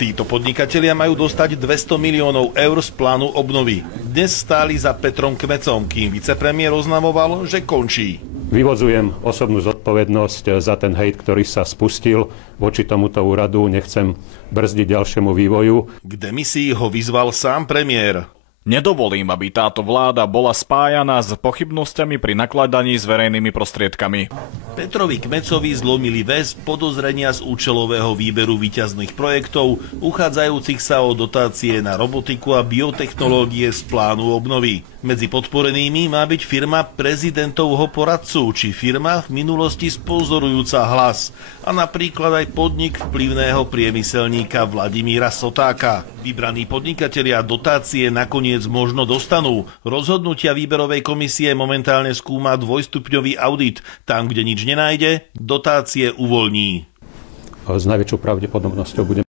Títo podnikatelia majú dostať 200 miliónov eur z plánu obnovy. Dnes stáli za Petrom Kmecom, kým vicepremiér oznamoval, že končí. Vyvodzujem osobnú zodpovednosť za ten hejt, ktorý sa spustil voči tomuto úradu. Nechcem brzdiť ďalšiemu vývoju. K demisii ho vyzval sám premiér. Nedovolím, aby táto vláda bola spájaná s pochybnosťami pri nakladaní s verejnými prostriedkami. Petrovi Kmecovi zlomili väz podozrenia z účelového výberu víťazných projektov, uchádzajúcich sa o dotácie na robotiku a biotechnológie z plánu obnovy. Medzi podporenými má byť firma prezidentovho poradcu, či firma v minulosti sponzorujúca Hlas a napríklad aj podnik vplyvného priemyselníka Vladimíra Sotáka. Vybraní podnikatelia dotácie nakoniec možno dostanú. Rozhodnutia výberovej komisie momentálne skúma dvojstupňový audit. Tam, kde nič nenájde, dotácie uvoľní. S najväčšou pravdepodobnosťou budem